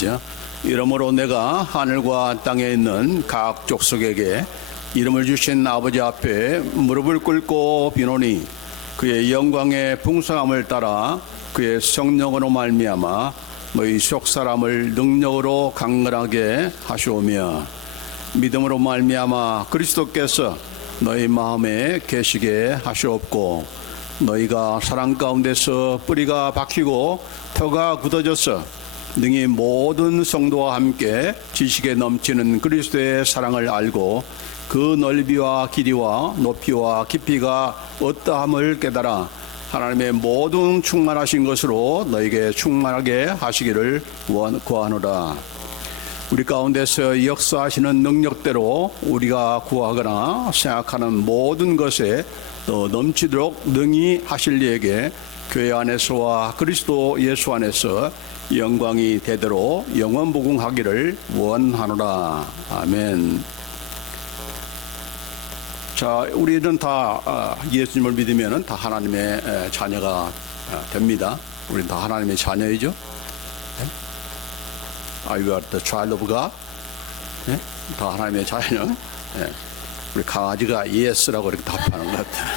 말씀이죠. 이러므로 내가 하늘과 땅에 있는 각 족속에게 이름을 주신 아버지 앞에 무릎을 꿇고 비노니 그의 영광의 풍성함을 따라 그의 성령으로 말미암아 너희 속 사람을 능력으로 강건하게 하시오며 믿음으로 말미암아 그리스도께서 너희 마음에 계시게 하시옵고 너희가 사랑 가운데서 뿌리가 박히고 터가 굳어져서 능히 모든 성도와 함께 지식에 넘치는 그리스도의 사랑을 알고 그 넓이와 길이와 높이와 깊이가 어떠함을 깨달아 하나님의 모든 충만하신 것으로 너에게 충만하게 하시기를 구하노라. 우리 가운데서 역사하시는 능력대로 우리가 구하거나 생각하는 모든 것에 더 넘치도록 능히 하실 이에게 교회 안에서와 그리스도 예수 안에서 영광이 되도록 영원무궁하기를 원하노라. 아멘. 자, 우리는 다 예수님을 믿으면 다 하나님의 자녀가 됩니다. 우리는 다 하나님의 자녀이죠. Are you the child of God? 다 하나님의 자녀. 우리 강아지가 yes라고 이렇게 답하는 것 같아요.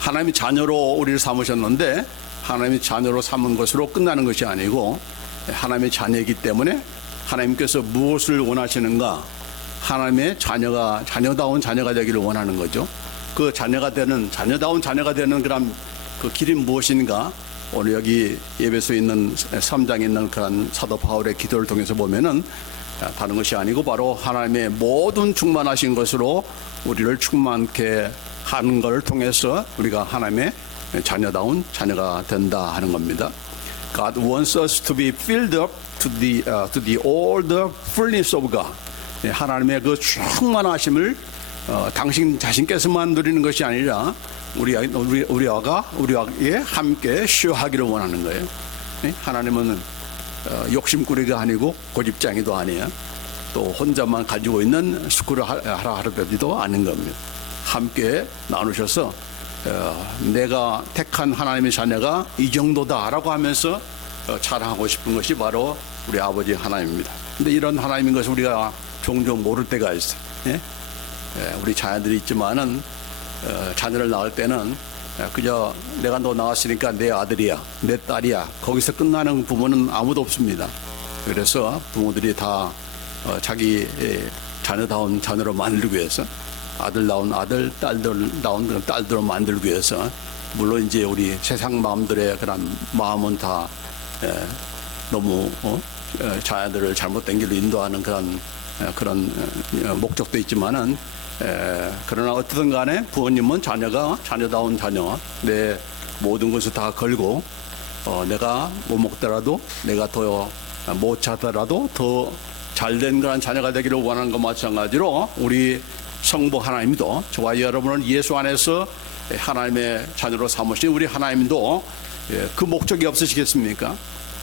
하나님의 자녀로 우리를 삼으셨는데 하나님의 자녀로 삼은 것으로 끝나는 것이 아니고 하나님의 자녀이기 때문에 하나님께서 무엇을 원하시는가? 하나님의 자녀다운 자녀가 되기를 원하는 거죠. 그 자녀다운 자녀가 되는 그런 그 길이 무엇인가? 오늘 여기 예배소에 있는 3장에 있는 그런 사도 바울의 기도를 통해서 보면은 다른 것이 아니고 바로 하나님의 모든 충만하신 것으로 우리를 충만케 하는 것을 통해서 우리가 하나님의 자녀다운 자녀가 된다 하는 겁니다. God wants us to be filled up to the all the fullness of God. 하나님의 그 충만하심을 당신 자신께서만 누리는 것이 아니라 우리와 함께 쉬어하기를 원하는 거예요. 하나님은 욕심꾸리가 아니고 고집장이도 아니에요. 또 혼자만 가지고 있는 스크를 하라 하르베디도 아닌 겁니다. 함께 나누셔서 내가 택한 하나님의 자녀가 이 정도다라고 하면서 자랑하고 싶은 것이 바로 우리 아버지 하나님입니다. 근데 이런 하나님인 것을 우리가 종종 모를 때가 있어요. 우리 자녀들이 있지만은 자녀를 낳을 때는 그저 내가 너 낳았으니까 내 아들이야, 내 딸이야. 거기서 끝나는 부모는 아무도 없습니다. 그래서 부모들이 다 자기 자녀다운 자녀로 만들기 위해서 아들다운 아들, 딸다운 딸들로 만들기 위해서 물론 이제 우리 세상 마음들의 그런 마음은 다 너무 자녀들을 잘못된 길로 인도하는 그런 목적도 있지만은 그러나 어떻든 간에 부모님은 자녀다운 자녀 내 모든 것을 다 걸고 내가 못 먹더라도 내가 더 못 자더라도 더 잘된 그런 자녀가 되기를 원하는 것 마찬가지로 우리 성부 하나님도 저와 여러분은 예수 안에서 하나님의 자녀로 삼으신 우리 하나님도 그 목적이 없으시겠습니까?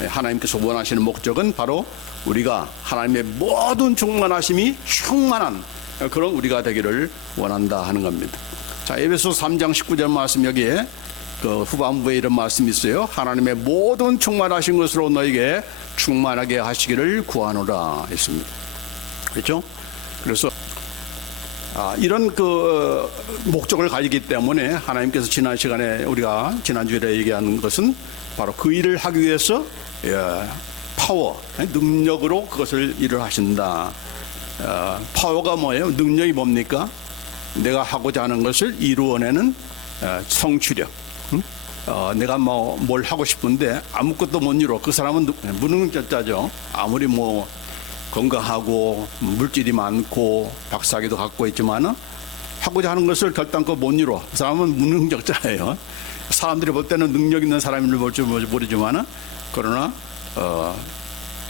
하나님께서 원하시는 목적은 바로 우리가 하나님의 모든 충만하심이 충만한 그런 우리가 되기를 원한다 하는 겁니다. 자, 에베소 3장 19절 말씀 여기에 그 후반부에 이런 말씀이 있어요. 하나님의 모든 충만하신 것으로 너에게 충만하게 하시기를 구하노라 했습니다. 그렇죠? 그래서 이런 그 목적을 가지기 때문에 하나님께서 지난 시간에 우리가 지난주에 얘기한 것은 바로 그 일을 하기 위해서 파워, 능력으로 그것을 일을 하신다. 파워가 뭐예요? 능력이 뭡니까? 내가 하고자 하는 것을 이루어내는 성취력. 내가 뭘 하고 싶은데 아무것도 못 이루어. 그 사람은 무능력자죠. 아무리 건강하고 물질이 많고 박사학위도 갖고 있지만은 하고자 하는 것을 결단코 못 이루어. 그 사람은 무능력자예요. 사람들이 볼 때는 능력 있는 사람인 줄 모르지만은 그러나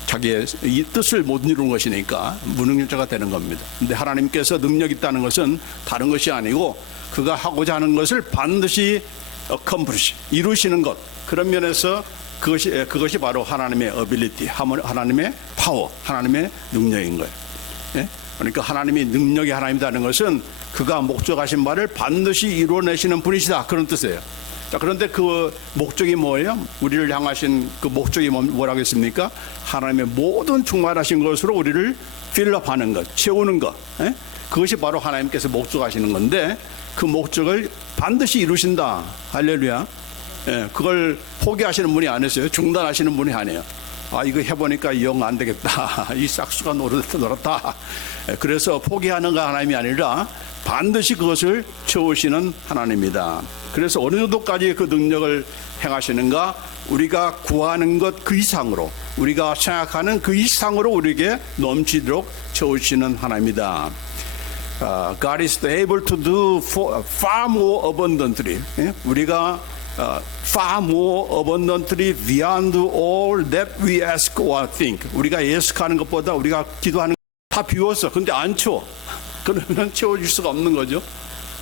자기의 이 뜻을 못 이루는 것이니까 무능력자가 되는 겁니다. 근데 하나님께서 능력 있다는 것은 다른 것이 아니고 그가 하고자 하는 것을 반드시 accomplish, 이루시는 것. 그런 면에서 그것이 바로 하나님의 ability, 하나님의 파워, 하나님의 능력인 거예요. 그러니까 하나님이 능력이 하나님이라는 것은 그가 목적하신 바를 반드시 이루어내시는 분이시다, 그런 뜻이에요. 자, 그런데 그 목적이 뭐예요? 우리를 향하신 그 목적이 뭐라고 했습니까? 하나님의 모든 충만하신 것으로 우리를 필업하는 것, 채우는 것. 예? 그것이 바로 하나님께서 목적하시는 건데 그 목적을 반드시 이루신다. 할렐루야. 예, 그걸 포기하시는 분이 아니었어요. 중단하시는 분이 아니에요. 아, 이거 해보니까 영 안 되겠다. 이 싹수가 놀았다. 예, 그래서 포기하는 거 하나님이 아니라 반드시 그것을 채우시는 하나님이다. 그래서 어느 정도까지 그 능력을 행하시는가? 우리가 구하는 것 그 이상으로, 우리가 생각하는 그 이상으로 우리에게 넘치도록 채우시는 하나님이다. God is able to do far more abundantly. 우리가 far more abundantly beyond all that we ask or think. 우리가 예측하는 것보다 우리가 기도하는 다 비웠어. 근데 안 채워. 그러면 채워줄 수가 없는 거죠.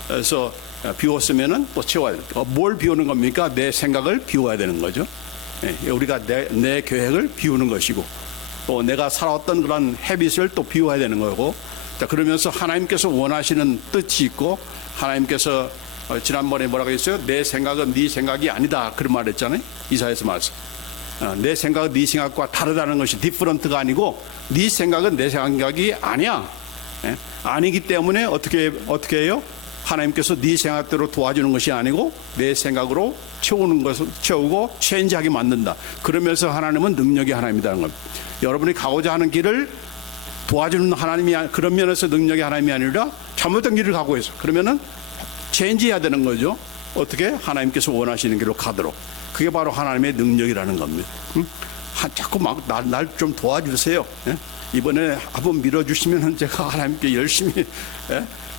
그래서 비웠으면은 또 채워야 돼. 뭘 비우는 겁니까? 내 생각을 비워야 되는 거죠. 우리가 내 계획을 비우는 것이고 또 내가 살아왔던 그런 헤빗을 또 비워야 되는 거고. 자, 그러면서 하나님께서 원하시는 뜻이 있고 하나님께서 지난번에 뭐라고 했어요? 내 생각은 네 생각이 아니다. 그런 말 했잖아요. 이사야서 말씀. 내 생각은 네 생각과 다르다는 것이 디퍼런트가 아니고 네 생각은 내 생각이 아니야. 아니기 때문에 어떻게 해요? 하나님께서 네 생각대로 도와주는 것이 아니고 내 생각으로 채우는 것을 채우고 체인지하게 만든다. 그러면서 하나님은 능력이 하나님이라는 겁니다. 여러분이 가고자 하는 길을 도와주는 하나님이 그런 면에서 능력이 하나님이 아니라 잘못된 길을 가고 있어. 그러면은 체인지해야 되는 거죠. 어떻게? 하나님께서 원하시는 길로 가도록. 그게 바로 하나님의 능력이라는 겁니다. 자꾸 막 날 좀 도와주세요. 이번에 한번 밀어주시면 제가 하나님께 열심히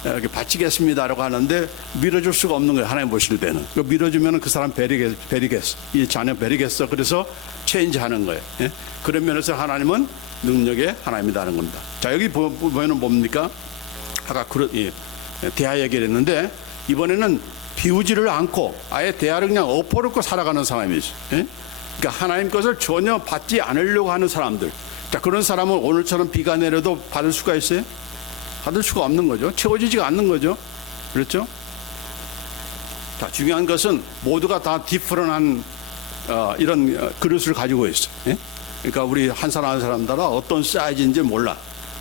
이렇게 바치겠습니다라고 하는데 밀어줄 수가 없는 거예요. 하나님 보실 때는. 밀어주면 그 사람 베리겠어. 이 자녀 베리겠어. 그래서 체인지하는 거예요. 그런 면에서 하나님은 능력의 하나님이라는 겁니다. 자, 여기 보면은 뭡니까? 아까 대하 얘기를 했는데 이번에는 비우지를 않고 아예 대하를 그냥 엎어놓고 살아가는 사람이죠. 그러니까 하나님 것을 전혀 받지 않으려고 하는 사람들. 자, 그런 사람은 오늘처럼 비가 내려도 받을 수가 있어요? 받을 수가 없는 거죠. 채워지지가 않는 거죠. 그렇죠? 자, 중요한 것은 모두가 다 디퍼런한 이런 그릇을 가지고 있어. 그러니까 우리 한 사람 한 사람 따라 어떤 사이즈인지 몰라.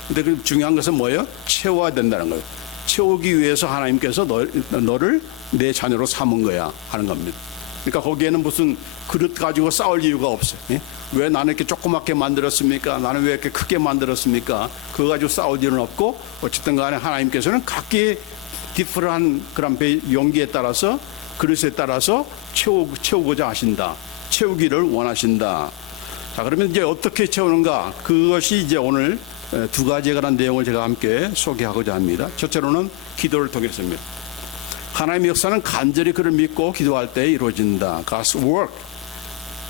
근데 그 중요한 것은 뭐예요? 채워야 된다는 거예요. 채우기 위해서 하나님께서 너를 내 자녀로 삼은 거야 하는 겁니다. 그러니까 거기에는 무슨 그릇 가지고 싸울 이유가 없어요. 왜 나는 이렇게 조그맣게 만들었습니까? 나는 왜 이렇게 크게 만들었습니까? 그거 가지고 싸울 일은 없고 어쨌든 간에 하나님께서는 각기 디프런한 그런 용기에 따라서 그릇에 따라서 채우고자 하신다. 채우기를 원하신다. 자, 그러면 이제 어떻게 채우는가? 그것이 이제 오늘 두 가지에 관한 내용을 제가 함께 소개하고자 합니다. 첫째로는 기도를 통해서입니다. 하나님의 역사는 간절히 그를 믿고 기도할 때 이루어진다. God's work.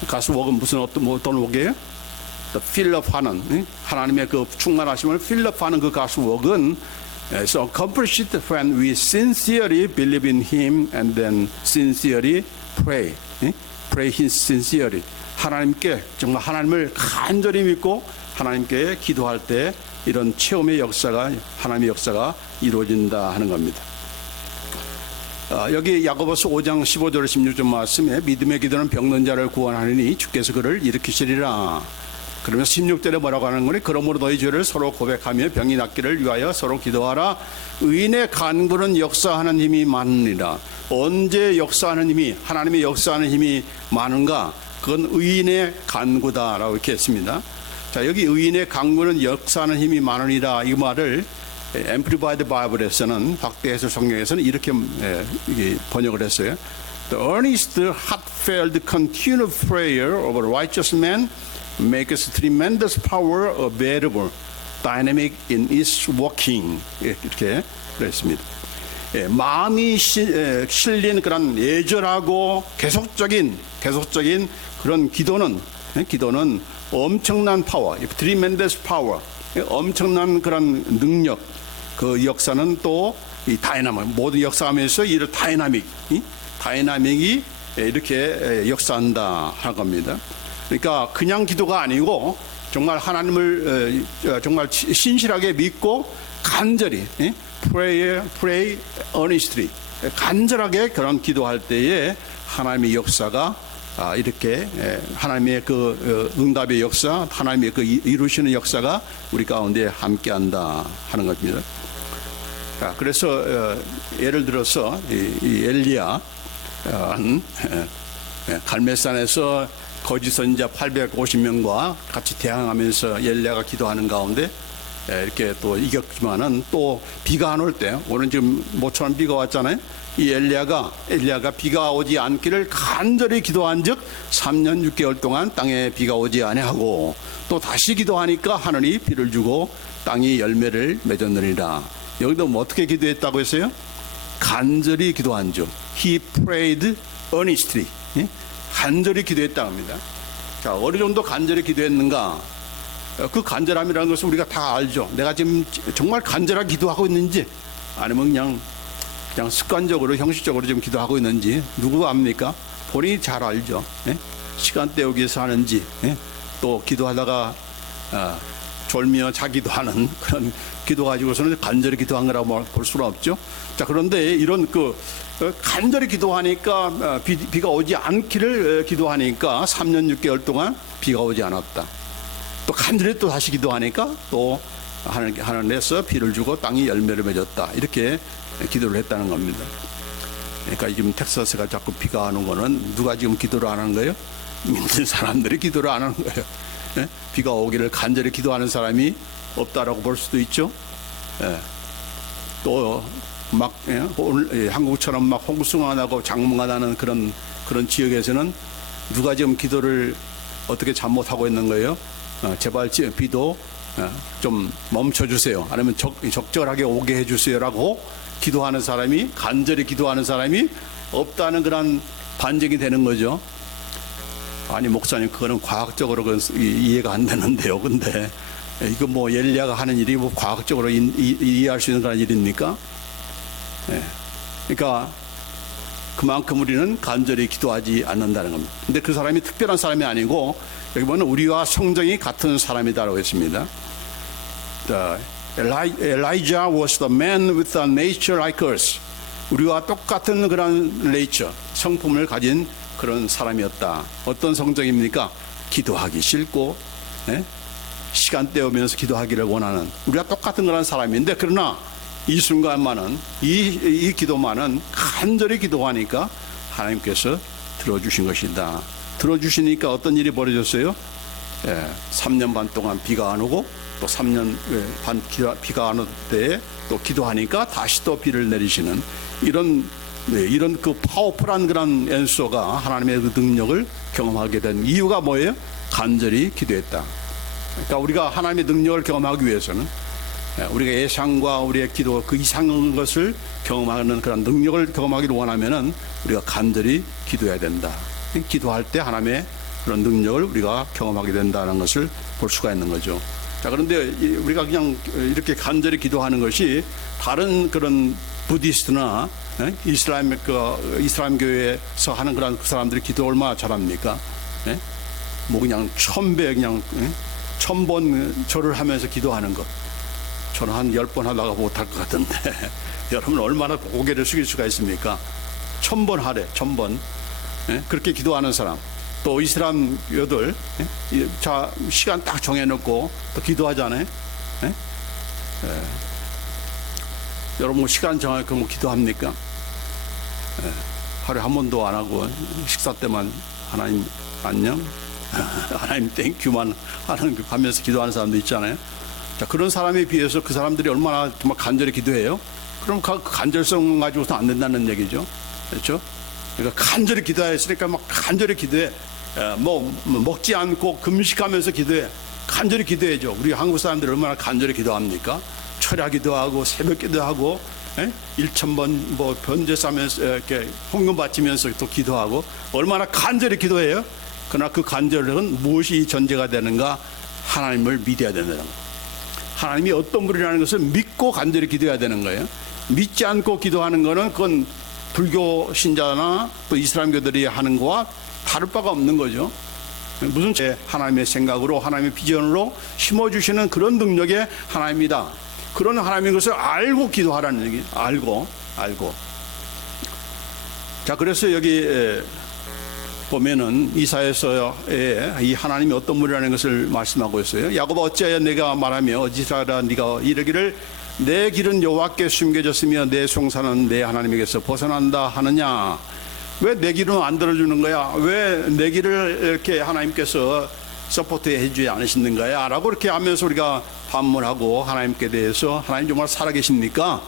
God's work은 무슨 어떤 work이에요? 필업하는 하나님의 그 충만하심을 필업하는 그 God's work은 so accomplished when we sincerely believe in Him and then sincerely pray. Pray sincerely. 하나님께 정말 하나님을 간절히 믿고 하나님께 기도할 때 이런 체험의 역사가 하나님의 역사가 이루어진다 하는 겁니다. 여기 야고보서 5장 15절 16절 말씀에 믿음의 기도는 병든 자를 구원하느니 주께서 그를 일으키시리라. 그러면서 16절에 뭐라고 하는 거니? 그러므로 너희 죄를 서로 고백하며 병이 낫기를 위하여 서로 기도하라. 의인의 간구는 역사하는 힘이 많으니라. 언제 역사하는 힘이 하나님의 역사하는 힘이 많은가? 그건 의인의 간구다라고 이렇게 했습니다. 자, 여기 의인의 간구는 역사하는 힘이 많으니라 이 말을 Amplified Bible에서는 확대 해설 성경에서는 이렇게 번역을 했어요. The earnest, heartfelt, continued prayer of a righteous man makes tremendous power available, dynamic in its working. 이렇게 그랬습니다. 마음이 실린 그런 예절하고 계속적인 그런 기도는 엄청난 파워, tremendous power, 엄청난 그런 능력. 그 역사는 또 이 다이나믹, 모든 역사하면서 이 다이나믹이 이렇게 역사한다 하는 겁니다. 그러니까 그냥 기도가 아니고 정말 하나님을 정말 신실하게 믿고 간절히 pray earnestly 간절하게 그런 기도할 때에 하나님의 역사가 이렇게 하나님의 그 응답의 역사, 하나님의 그 이루시는 역사가 우리 가운데 함께한다 하는 것입니다. 그래서 예를 들어서 이 엘리야 갈멜산에서 거짓 선지자 850명과 같이 대항하면서 엘리야가 기도하는 가운데 이렇게 또 이겼지만은 또 비가 안 올 때, 오늘 지금 모처럼 비가 왔잖아요. 이 엘리야가 비가 오지 않기를 간절히 기도한즉 3년 6개월 동안 땅에 비가 오지 아니하고 또 다시 기도하니까 하늘이 비를 주고 땅이 열매를 맺었느니라. 여기도 뭐 어떻게 기도했다고 했어요? 간절히 기도한즉 He prayed earnestly. 간절히 기도했다고 합니다. 자, 어느 정도 간절히 기도했는가? 그 간절함이라는 것을 우리가 다 알죠. 내가 지금 정말 간절하게 기도하고 있는지 아니면 그냥 습관적으로 형식적으로 지금 기도하고 있는지 누구가 압니까? 본인이 잘 알죠. 시간 때우기 위해서 하는지 또 기도하다가 졸며 자기도 하는 그런 기도 가지고서는 간절히 기도한 거라고 볼 수는 없죠. 자, 그런데 이런 간절히 기도하니까 비가 오지 않기를 기도하니까 3년 6개월 동안 비가 오지 않았다. 또 간절히 또 다시 기도하니까 또 하늘에서 비를 주고 땅이 열매를 맺었다. 이렇게 기도를 했다는 겁니다. 그러니까 지금 텍사스가 자꾸 비가 안 오는 거는 누가 지금 기도를 안 하는 거예요? 믿는 사람들이 기도를 안 하는 거예요. 비가 오기를 간절히 기도하는 사람이 없다라고 볼 수도 있죠. 또 막 한국처럼 막 홍수가 나고 장마가 나는 그런 지역에서는 누가 지금 기도를 어떻게 잘못하고 있는 거예요? 제발 비도 좀 멈춰주세요. 아니면 적절하게 오게 해주세요라고 기도하는 사람이, 간절히 기도하는 사람이 없다는 그런 반증이 되는 거죠. 아니 목사님, 그거는 과학적으로 이해가 안 되는데요. 근데 이거 뭐 엘리야가 하는 일이 뭐 과학적으로 이해할 수 있는 그런 일입니까? 그러니까 그만큼 우리는 간절히 기도하지 않는다는 겁니다. 근데 그 사람이 특별한 사람이 아니고 여기 보면 우리와 성정이 같은 사람이다라고 했습니다. Elijah was the man with a nature like us. 우리와 똑같은 그런 nature, 성품을 가진 그런 사람이었다. 어떤 성정입니까? 기도하기 싫고 시간 때우면서 기도하기를 원하는, 우리가 똑같은 그런 사람인데, 그러나 이 순간만은 이 기도만은 간절히 기도하니까 하나님께서 들어주신 것이다. 들어주시니까 어떤 일이 벌어졌어요? 3년 반 동안 비가 안 오고 또 3년 반 비가 안 올 때에 또 기도하니까 다시 또 비를 내리시는 이런 그 파워풀한 그런 엔소가 하나님의 그 능력을 경험하게 된 이유가 뭐예요? 간절히 기도했다. 그러니까 우리가 하나님의 능력을 경험하기 위해서는 우리가 예상과 우리의 기도 그 이상한 것을 경험하는 그런 능력을 경험하기를 원하면은 우리가 간절히 기도해야 된다. 기도할 때 하나님의 그런 능력을 우리가 경험하게 된다는 것을 볼 수가 있는 거죠. 자, 그런데 우리가 그냥 이렇게 간절히 기도하는 것이 다른 그런 부디스트나 이슬람 교회에서 하는 그런 그 사람들이 기도 얼마나 잘합니까? 뭐 그냥 1000배 그냥 1000번 절을 하면서 기도하는 것. 저는 한 10번 하다가 못할 것 같은데 여러분 얼마나 고개를 숙일 수가 있습니까? 1000번 하래, 1000번. 그렇게 기도하는 사람. 또 이슬람교들 자 시간 딱 정해놓고 또 기도하잖아요. 여러분 뭐 시간 정해놓고 뭐 기도합니까? 하루에 한 번도 안 하고 식사 때만 하나님 안녕, 하나님 땡큐만 하면서 기도하는 사람도 있잖아요. 자, 그런 사람에 비해서 그 사람들이 얼마나 정말 간절히 기도해요? 그럼 그 간절성 가지고서 안 된다는 얘기죠. 그렇죠? 그러니까 간절히 기도했으니까 막 간절히 기도해. 뭐 먹지 않고 금식하면서 기도해. 간절히 기도해죠. 우리 한국 사람들 얼마나 간절히 기도합니까? 철야 기도하고 새벽 기도하고 1000번 뭐 번제 싸면서 이렇게 헌금 바치면서 또 기도하고 얼마나 간절히 기도해요. 그러나 그 간절은 무엇이 전제가 되는가? 하나님을 믿어야 된다는 거예요. 하나님이 어떤 분이라는 것을 믿고 간절히 기도해야 되는 거예요. 믿지 않고 기도하는 거는 그건 불교 신자나 또 이슬람교들이 하는 거와 다를 바가 없는 거죠. 무슨 하나님의 생각으로 하나님의 비전으로 심어주시는 그런 능력의 하나님이다. 그런 하나님인 것을 알고 기도하라는 얘기. 알고. 자, 그래서 여기 보면은 이사야서에 이 하나님이 어떤 분이라는 것을 말씀하고 있어요. 야곱아 어찌하여 내가 말하며 어찌하여 네가 이르기를 내 길은 여호와께 숨겨졌으며 내 송사는 내 하나님에게서 벗어난다 하느냐. 왜 내 길은 안 들어주는 거야? 왜 내 길을 이렇게 하나님께서 서포트해 주지 않으시는 거야? 라고 이렇게 하면서 우리가 반문하고 하나님께 대해서 하나님 정말 살아계십니까?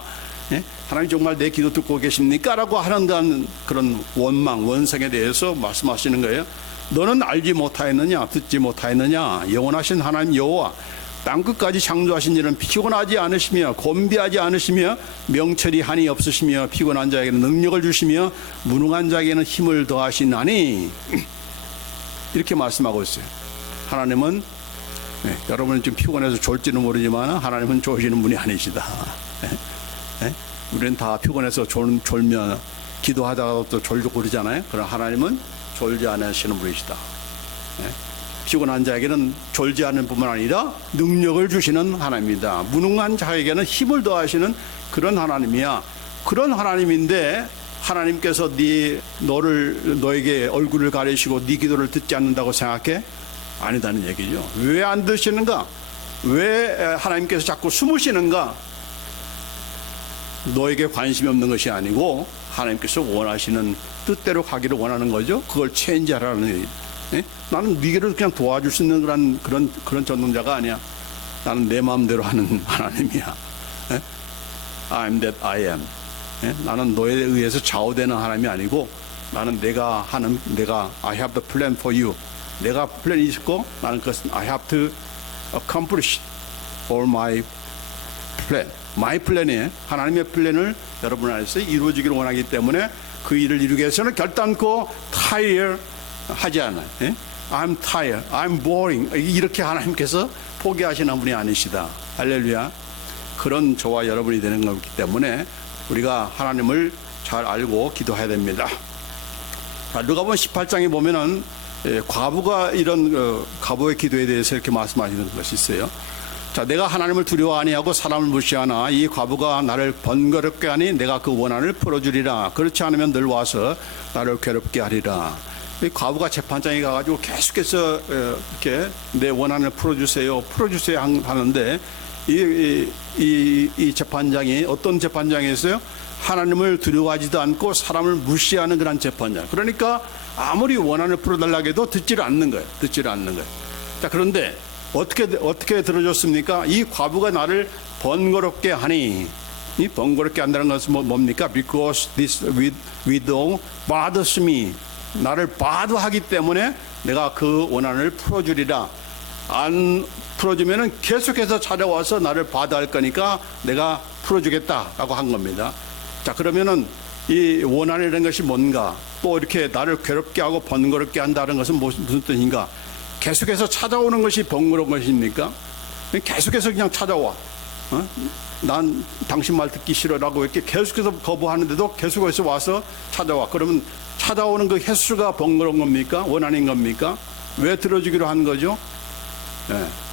예? 하나님 정말 내 기도 듣고 계십니까? 라고 하는 그런 원망, 원성에 대해서 말씀하시는 거예요. 너는 알지 못하였느냐? 듣지 못하였느냐? 영원하신 하나님 여호와 땅끝까지 창조하신 이는 피곤하지 않으시며 곤비하지 않으시며 명철이 한이 없으시며 피곤한 자에게는 능력을 주시며 무능한 자에게는 힘을 더하시나니 이렇게 말씀하고 있어요. 하나님은 여러분은 좀 피곤해서 졸지는 모르지만 하나님은 졸지는 분이 아니시다. 우리는 다 피곤해서 졸면 기도하다가 또 졸고 그러잖아요. 그러나 하나님은 졸지 않으시는 분이시다. 피곤한 자에게는 졸지 않는 뿐만 아니라 능력을 주시는 하나님이다. 무능한 자에게는 힘을 더하시는 그런 하나님이야. 그런 하나님인데 하나님께서 너에게 얼굴을 가리시고 네 기도를 듣지 않는다고 생각해? 아니다는 얘기죠. 왜 안 듣시는가? 왜 하나님께서 자꾸 숨으시는가? 너에게 관심이 없는 것이 아니고 하나님께서 원하시는 뜻대로 가기를 원하는 거죠. 그걸 체인지하라는 얘기죠. 나는 네 길을 그냥 도와줄 수 있는 그런 전능자가 아니야. 나는 내 마음대로 하는 하나님이야. I'm that I am. 나는 너에 의해서 좌우되는 하나님이 아니고 나는 내가 I have the plan for you. 내가 플랜이 있고 나는 그것은 I have to accomplish all my plan. My plan이에요. 하나님의 플랜을 여러분 안에서 이루어지기를 원하기 때문에 그 일을 이루기 위해서는 결단코 tire 하지 않아요. I'm tired, I'm boring 이렇게 하나님께서 포기하시는 분이 아니시다. 할렐루야. 그런 저와 여러분이 되는 거기 때문에 우리가 하나님을 잘 알고 기도해야 됩니다. 누가복음 18장에 보면은 과부가 이런 과부의 기도에 대해서 이렇게 말씀하시는 것이 있어요. 자, 내가 하나님을 두려워 아니하고 사람을 무시하나 이 과부가 나를 번거롭게 하니 내가 그 원한을 풀어주리라. 그렇지 않으면 늘 와서 나를 괴롭게 하리라. 이 과부가 재판장에 가가지고 계속해서 이렇게 내 원한을 풀어주세요 하는데 이 재판장이 어떤 재판장이었어요? 하나님을 두려워하지도 않고 사람을 무시하는 그런 재판장. 그러니까 아무리 원한을 풀어달라고 해도 듣지를 않는 거예요. 자, 그런데 어떻게 들어줬습니까? 이 과부가 나를 번거롭게 하니, 이 번거롭게 한다는 것은 뭡니까? Because this widow bothers me. 나를 바드하기 때문에 내가 그 원한을 풀어주리라. 안 풀어주면은 계속해서 찾아와서 나를 바드할 거니까 내가 풀어주겠다라고 한 겁니다. 자, 그러면은 이 원한이라는 것이 뭔가, 또 이렇게 나를 괴롭게 하고 번거롭게 한다는 것은 무슨 뜻인가? 계속해서 찾아오는 것이 번거로운 것입니까? 계속해서 그냥 찾아와. 난 당신 말 듣기 싫어라고 이렇게 계속해서 거부하는데도 계속해서 와서 찾아와. 그러면 찾아오는 그 횟수가 번거로운 겁니까? 원한인 겁니까? 왜 들어주기로 한 거죠?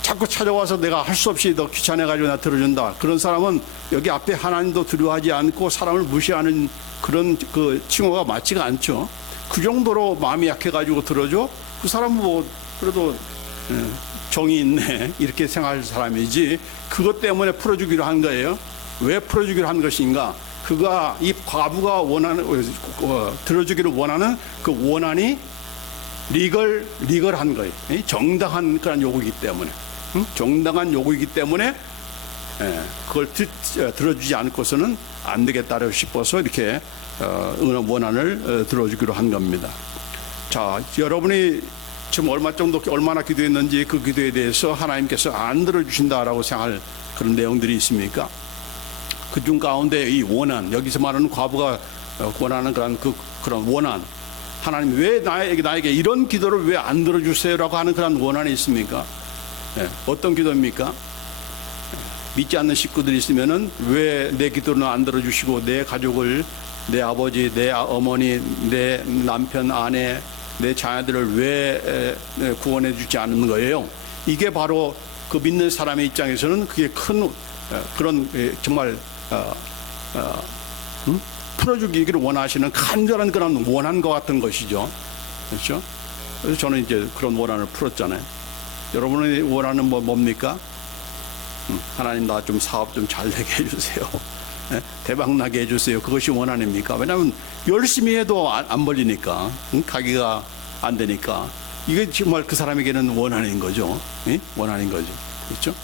자꾸 찾아와서 내가 할 수 없이 너 귀찮아가지고 나 들어준다. 그런 사람은 여기 앞에 하나님도 두려워하지 않고 사람을 무시하는 그런 그 칭호가 맞지가 않죠. 그 정도로 마음이 약해가지고 들어줘? 그 사람은 뭐 그래도 정이 있네 이렇게 생각할 사람이지, 그것 때문에 풀어주기로 한 거예요. 왜 풀어주기로 한 것인가? 그가 이 과부가 들어주기를 원하는 그 원한이 리걸한 거예요. 정당한 그런 요구이기 때문에, 정당한 요구이기 때문에 그걸 들어주지 않고서는 안 되겠다 싶어서 이렇게 원한을 들어주기로 한 겁니다. 자, 여러분이 지금 얼마나 기도했는지 그 기도에 대해서 하나님께서 안 들어주신다라고 생각할 그런 내용들이 있습니까? 그중 가운데 이 원한, 여기서 말하는 과부가 원하는 그런 원한, 하나님 왜 나에게 이런 기도를 왜 안 들어주세요라고 하는 그런 원한이 있습니까? 어떤 기도입니까? 믿지 않는 식구들이 있으면은 왜 내 기도는 안 들어주시고 내 가족을, 내 아버지, 내 어머니, 내 남편, 아내, 내 자녀들을 왜 구원해 주지 않는 거예요? 이게 바로 그 믿는 사람의 입장에서는 그게 큰 그런 정말 풀어주기를 원하시는 간절한 그런 원한과 같은 것이죠. 그렇죠? 그래서 저는 이제 그런 원한을 풀었잖아요. 여러분의 원한은 뭡니까? 하나님 나 좀 사업 좀 잘 되게 해주세요. 대박 나게 해주세요. 그것이 원한입니까? 왜냐하면 열심히 해도 안 벌리니까, 가기가 안 되니까. 이게 정말 그 사람에게는 원한인 거죠. 원한인 거죠. 그렇죠?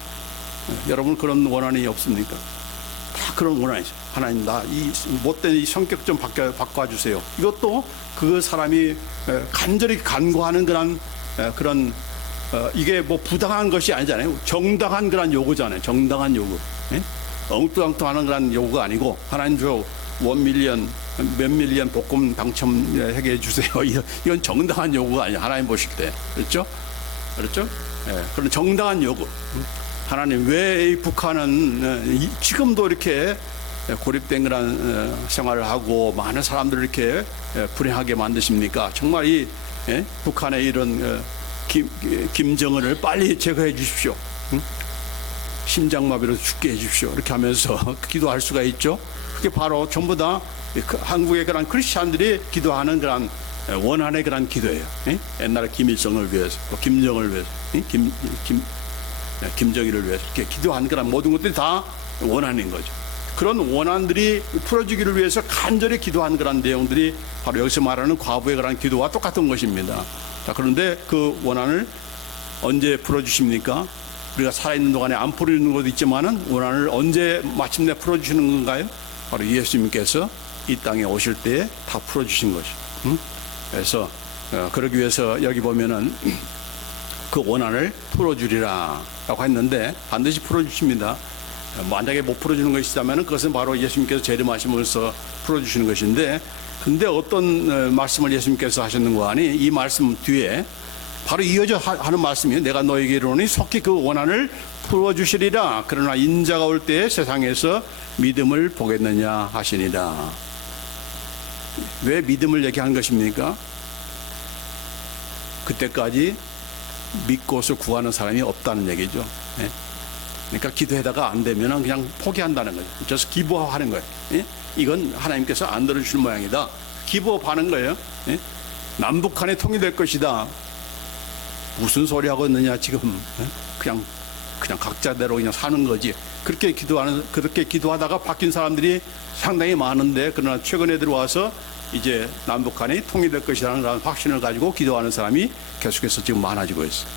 여러분 그런 원한이 없습니까? 다 그런 원한이죠. 하나님 나 이 못된 이 성격 좀 바꿔주세요. 이것도 그 사람이 간절히 간구하는 그런 이게 뭐 부당한 것이 아니잖아요. 정당한 그런 요구잖아요. 정당한 요구. 엉뚱엉뚱하는 그런 요구가 아니고 하나님 저 1밀리언 몇 밀리언 복금 당첨하게 해주세요. 이건 정당한 요구가 아니에요. 하나님 보실 때. 그렇죠? 그렇죠? 그런 정당한 요구. 하나님 왜 북한은 지금도 이렇게 고립된 그런 생활을 하고 많은 사람들을 이렇게 불행하게 만드십니까? 정말 이 북한의 이런 김정은을 빨리 제거해 주십시오. 심장마비로 죽게 해 주십시오. 이렇게 하면서 기도할 수가 있죠. 그게 바로 전부 다 한국의 그런 크리스찬들이 기도하는 그런 원한의 그런 기도예요. 옛날에 김일성을 위해서, 또 김정을 위해서, 김정일을 위해서 이렇게 기도한 그런 모든 것들이 다 원한인 거죠. 그런 원한들이 풀어지기를 위해서 간절히 기도한 그런 내용들이 바로 여기서 말하는 과부의 그런 기도와 똑같은 것입니다. 자, 그런데 그 원한을 언제 풀어주십니까? 우리가 살아있는 동안에 안 풀어주는 것도 있지만은 원한을 언제 마침내 풀어주시는 건가요? 바로 예수님께서 이 땅에 오실 때에 다 풀어주신 거죠. 그래서 그러기 위해서 여기 보면은 그 원한을 풀어주리라 라고 했는데 반드시 풀어주십니다. 만약에 못 풀어주는 것이 있다면 그것은 바로 예수님께서 재림하시면서 풀어주시는 것인데, 근데 어떤 말씀을 예수님께서 하셨는 거 아니? 이 말씀 뒤에 바로 이어져 하는 말씀이에요. 내가 너에게 이르노니 속히 그 원한을 풀어주시리라. 그러나 인자가 올 때에 세상에서 믿음을 보겠느냐 하시니라. 왜 믿음을 얘기하는 것입니까? 그때까지 믿고서 구하는 사람이 없다는 얘기죠. 그러니까 기도하다가 안 되면 그냥 포기한다는 거죠. 그래서 기부하는 거예요. 이건 하나님께서 안 들어주시는 모양이다. 기부하는 거예요. 남북한이 통일될 것이다. 무슨 소리 하고 있느냐 지금. 그냥 각자대로 그냥 사는 거지. 그렇게 기도하다가 바뀐 사람들이 상당히 많은데, 그러나 최근에 들어와서 이제 남북한이 통일될 것이라는 확신을 가지고 기도하는 사람이 계속해서 지금 많아지고 있어요.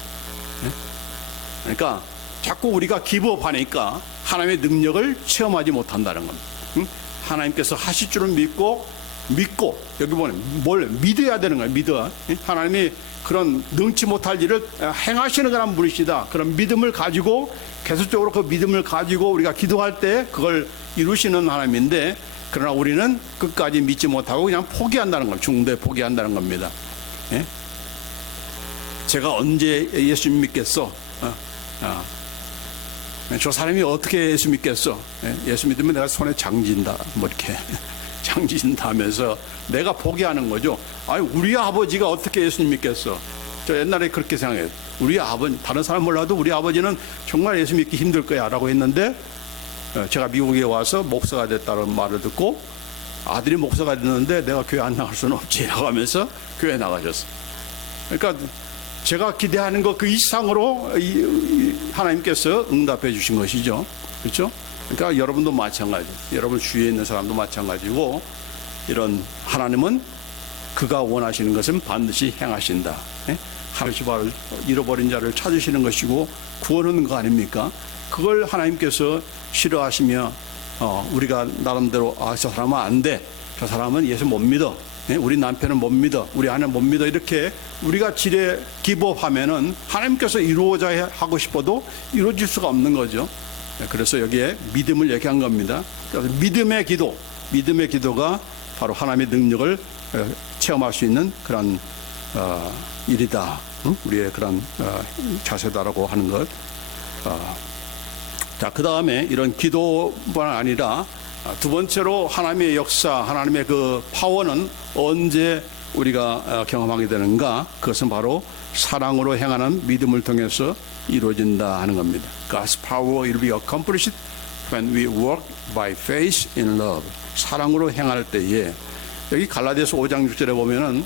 그러니까 자꾸 우리가 기부하니까 하나님의 능력을 체험하지 못한다는 겁니다. 하나님께서 하실 줄은 믿고 여기 보면 뭘 믿어야 되는 거예요. 믿어. 하나님이 그런 능치 못할 일을 행하시는 그런 분이시다. 그런 믿음을 가지고 계속적으로 그 믿음을 가지고 우리가 기도할 때 그걸 이루시는 하나님인데, 그러나 우리는 끝까지 믿지 못하고 그냥 포기한다는 겁니다. 중도에 포기한다는 겁니다. 제가 언제 예수 믿겠어? 저 사람이 어떻게 예수 믿겠어? 예수 믿으면 내가 손에 장진다. 뭐 이렇게 장진다 하면서 내가 포기하는 거죠. 아니, 우리 아버지가 어떻게 예수님 믿겠어? 저 옛날에 그렇게 생각해요. 우리 아버지, 다른 사람 몰라도 우리 아버지는 정말 예수 믿기 힘들 거야 라고 했는데, 제가 미국에 와서 목사가 됐다는 말을 듣고 아들이 목사가 됐는데 내가 교회 안 나갈 수는 없지 라고 하면서 교회 나가셨어요. 그러니까 제가 기대하는 것 그 이상으로 하나님께서 응답해 주신 것이죠. 그렇죠? 그러니까 여러분도 마찬가지, 여러분 주위에 있는 사람도 마찬가지고, 이런 하나님은 그가 원하시는 것은 반드시 행하신다. 하나님이 바로 잃어버린 자를 찾으시는 것이고 구원하는 거 아닙니까? 그걸 하나님께서 싫어하시며 우리가 나름대로 저 사람은 안 돼, 저 사람은 예수 못 믿어, 우리 남편은 못 믿어, 우리 아내는 못 믿어, 이렇게 우리가 지레 기법하면은 하나님께서 이루어져야 하고 싶어도 이루어질 수가 없는 거죠. 그래서 여기에 믿음을 얘기한 겁니다. 그래서 믿음의 기도가 바로 하나님의 능력을 체험할 수 있는 그런 일이다. 우리의 그런 자세다라고 하는 것. 자, 그 다음에 이런 기도뿐 아니라 두 번째로 하나님의 역사, 하나님의 그 파워는 언제 우리가 경험하게 되는가? 그것은 바로 사랑으로 행하는 믿음을 통해서 이루어진다 하는 겁니다. God's power will be accomplished when we work by faith in love. 사랑으로 행할 때에, 여기 갈라디아서 5장 6절에 보면은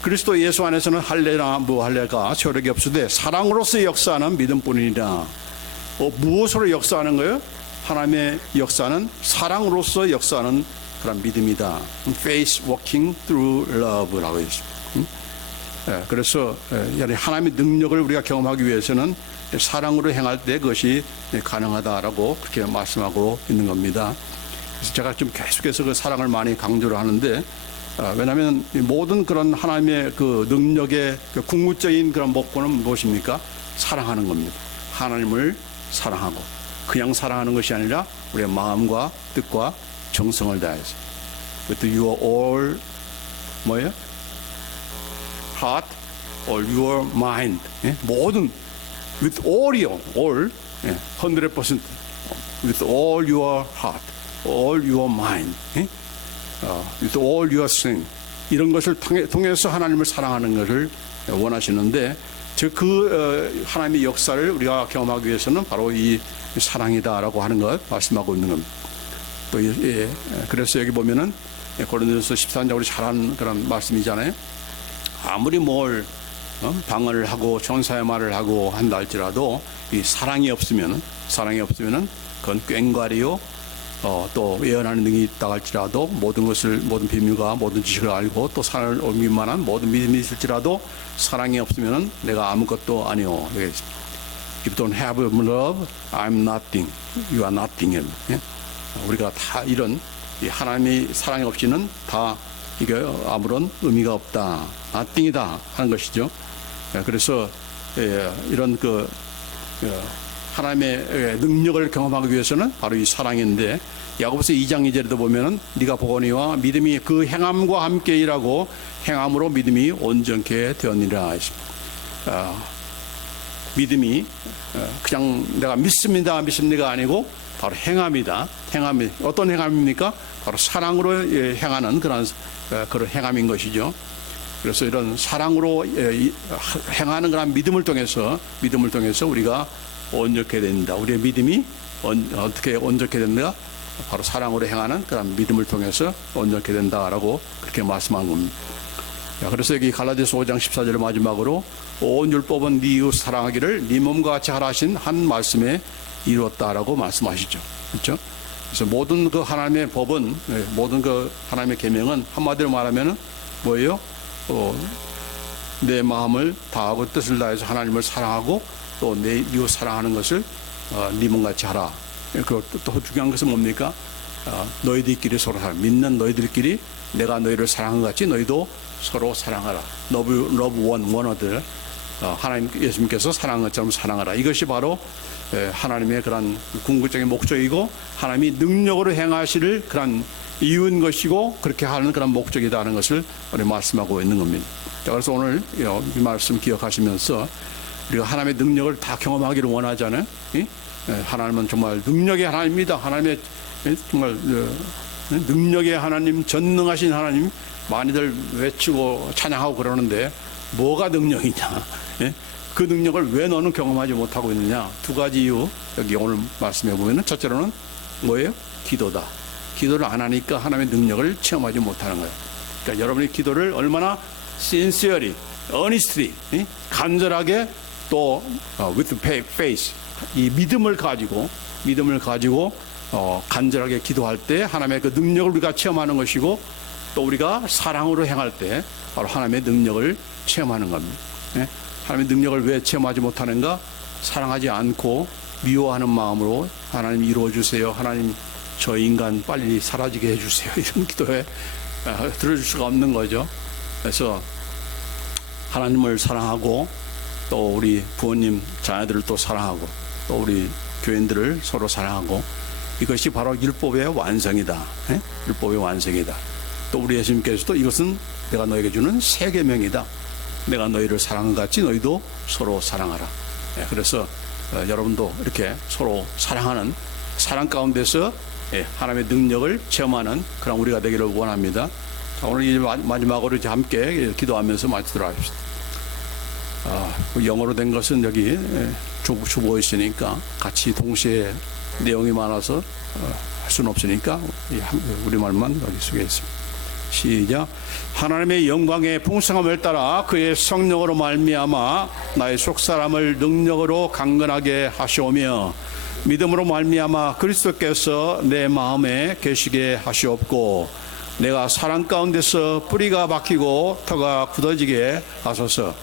그리스도 예수 안에서는 할례나 무할례가 효력이 없으되 사랑으로서 역사하는 믿음뿐이니라. 무엇으로 역사하는 거예요? 하나님의 역사는 사랑으로서 역사하는 그런 믿음이다. Faith working through love라고 했습니다. 그래서 하나님의 능력을 우리가 경험하기 위해서는 사랑으로 행할 때 그것이 가능하다라고 그렇게 말씀하고 있는 겁니다. 그래서 제가 좀 계속해서 그 사랑을 많이 강조를 하는데, 왜냐하면 모든 그런 하나님의 그 능력의 그 궁극적인 그런 목표는 무엇입니까? 사랑하는 겁니다. 하나님을 사랑하고, 그냥 사랑하는 것이 아니라 우리의 마음과 뜻과 정성을 다해서 with your all 뭐예요? heart or your mind, 모든 with all이요, all 100% with all your heart, all your mind, with all your strength, 이런 것을 통해서 하나님을 사랑하는 것을 원하시는데, 즉 그 하나님의 역사를 우리가 경험하기 위해서는 바로 이 사랑이다라고 하는 것 말씀하고 있는 겁니다. 또 그래서 여기 보면은 고린도전서 14장 우리 잘 아는 그런 말씀이잖아요. 아무리 뭘 방언을 하고 천사의 말을 하고 한다 할지라도 이 사랑이 없으면은 그건 꽹과리요, 또 예언하는 능이 있다 할지라도 모든 비밀과 모든 지식을 알고 또 산을 옮길 만한 모든 믿음이 있을지라도 사랑이 없으면은 내가 아무것도 아니요. If you don't have love, I'm nothing. You are nothing. 우리가 다 이런 하나님의 사랑이 없이는 다 이게 아무런 의미가 없다, nothing이다 하는 것이죠. 그래서 이런 그 하나님의 능력을 경험하기 위해서는 바로 이 사랑인데, 야고보서 2장 2절에도 보면은 네가 보거니와 믿음이 그 행함과 함께 일하고 행함으로 믿음이 온전케 되었느니라. 믿음이 그냥 내가 믿습니다가 아니고 바로 행함이다. 행함이 어떤 행함입니까? 바로 사랑으로 행하는 그런 행함인 것이죠. 그래서 이런 사랑으로 행하는 그런 믿음을 통해서 우리가 온전케 된다. 우리의 믿음이 어떻게 온전케 된다? 바로 사랑으로 행하는 그런 믿음을 통해서 온전케 된다라고 그렇게 말씀한 겁니다. 그래서 여기 갈라디아서 5장 14절 마지막으로 온 율법은 네 이웃 사랑하기를 네 몸과 같이 하라 하신 한 말씀에 이루었다라고 말씀하시죠. 그렇죠? 그래서 모든 그 하나님의 법은, 모든 그 하나님의 계명은 한마디로 말하면은 뭐예요? 내 마음을 다하고 뜻을 다해서 하나님을 사랑하고 또 내 이웃 사랑하는 것을 네 몸같이 하라. 그 또 중요한 것은 뭡니까? 너희들끼리 서로 믿는 너희들끼리 내가 너희를 사랑한 것 같이 너희도 서로 사랑하라. love one another. 하나님 예수님께서 사랑한 것처럼 사랑하라. 이것이 바로 하나님의 그런 궁극적인 목적이고 하나님이 능력으로 행하실 그런 이유인 것이고 그렇게 하는 그런 목적이다 하는 것을 우리 말씀하고 있는 겁니다. 그래서 오늘 이 말씀 기억하시면서 우리가 하나님의 능력을 다 경험하기를 원하잖아요. 하나님은 정말 능력의 하나님입니다. 하나님의 정말 능력의 하나님, 전능하신 하나님 많이들 외치고 찬양하고 그러는데 뭐가 능력이냐? 그 능력을 왜 너는 경험하지 못하고 있느냐? 두 가지 이유 여기 오늘 말씀해 보면은, 첫째로는 뭐예요? 기도다. 기도를 안 하니까 하나님의 능력을 체험하지 못하는 거예요. 그러니까 여러분의 기도를 얼마나 sincerely, earnestly, 간절하게 또 with faith, 이 믿음을 가지고 간절하게 기도할 때 하나님의 그 능력을 우리가 체험하는 것이고, 또 우리가 사랑으로 행할 때 바로 하나님의 능력을 체험하는 겁니다. 하나님의 능력을 왜 체험하지 못하는가? 사랑하지 않고 미워하는 마음으로 하나님 이루어주세요, 하나님 저 인간 빨리 사라지게 해주세요, 이런 기도에 들어줄 수가 없는 거죠. 그래서 하나님을 사랑하고 또 우리 부모님 자녀들을 또 사랑하고 또 우리 교인들을 서로 사랑하고, 이것이 바로 율법의 완성이다. 율법의 완성이다. 또 우리 예수님께서도 이것은 내가 너에게 주는 새 계명이다. 내가 너희를 사랑한 것 같이 너희도 서로 사랑하라. 그래서 여러분도 이렇게 서로 사랑하는 사랑 가운데서 하나님의 능력을 체험하는 그런 우리가 되기를 원합니다. 자, 오늘 이제 마지막으로 이제 함께 기도하면서 마치도록 하겠습니다. 영어로 된 것은 여기 주보 있으니까 같이 동시에 내용이 많아서 할 수는 없으니까 우리말만 여기 쓰겠습니다. 시작. 하나님의 영광의 풍성함을 따라 그의 성령으로 말미암아 나의 속사람을 능력으로 강건하게 하시오며 믿음으로 말미암아 그리스도께서 내 마음에 계시게 하시옵고 내가 사랑 가운데서 뿌리가 박히고 터가 굳어지게 하소서.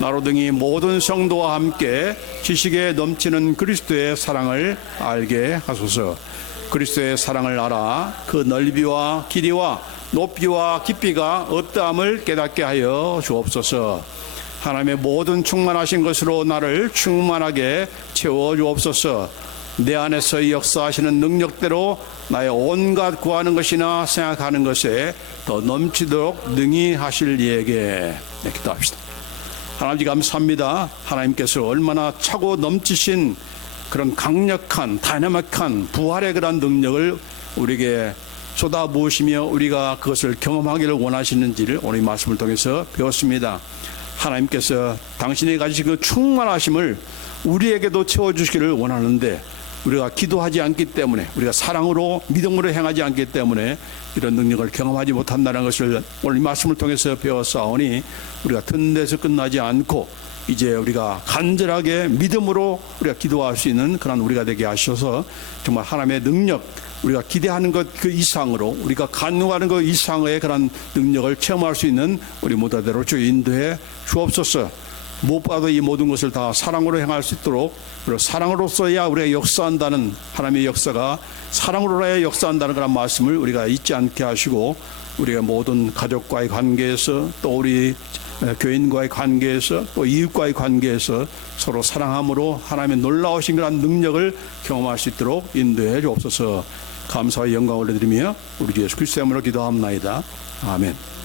나로 등이 모든 성도와 함께 지식에 넘치는 그리스도의 사랑을 알게 하소서. 그리스도의 사랑을 알아 그 넓이와 길이와 높이와 깊이가 어떠함을 깨닫게 하여 주옵소서. 하나님의 모든 충만하신 것으로 나를 충만하게 채워 주옵소서. 내 안에서 역사하시는 능력대로 나의 온갖 구하는 것이나 생각하는 것에 더 넘치도록 능히 하실 이에게. 네, 기도합시다. 하나님 감사합니다. 하나님께서 얼마나 차고 넘치신 그런 강력한 다이나믹한 부활의 그런 능력을 우리에게 쏟아부으시며 우리가 그것을 경험하기를 원하시는지를 오늘 이 말씀을 통해서 배웠습니다. 하나님께서 당신이 가지신 그 충만하심을 우리에게도 채워주시기를 원하는데 우리가 기도하지 않기 때문에 우리가 사랑으로 믿음으로 행하지 않기 때문에 이런 능력을 경험하지 못한다는 것을 오늘 이 말씀을 통해서 배웠사오니 우리가 듣는 데서 끝나지 않고 이제 우리가 간절하게 믿음으로 우리가 기도할 수 있는 그런 우리가 되게 하셔서 정말 하나님의 능력 우리가 기대하는 것 그 이상으로 우리가 간구하는 것 이상의 그런 능력을 체험할 수 있는 우리 모두대로 주 인도해 주옵소서. 무엇보다도 이 모든 것을 다 사랑으로 행할 수 있도록 그리고 사랑으로서야 우리가 역사한다는 하나님의 역사가 사랑으로야 역사한다는 그런 말씀을 우리가 잊지 않게 하시고 우리가 모든 가족과의 관계에서 또 우리 교인과의 관계에서 또 이웃과의 관계에서 서로 사랑함으로 하나님의 놀라우신 그런 능력을 경험할 수 있도록 인도해 주옵소서. 감사와 영광을 올려드리며 우리 주 예수 그리스도의 이름으로 기도합나이다. 아멘.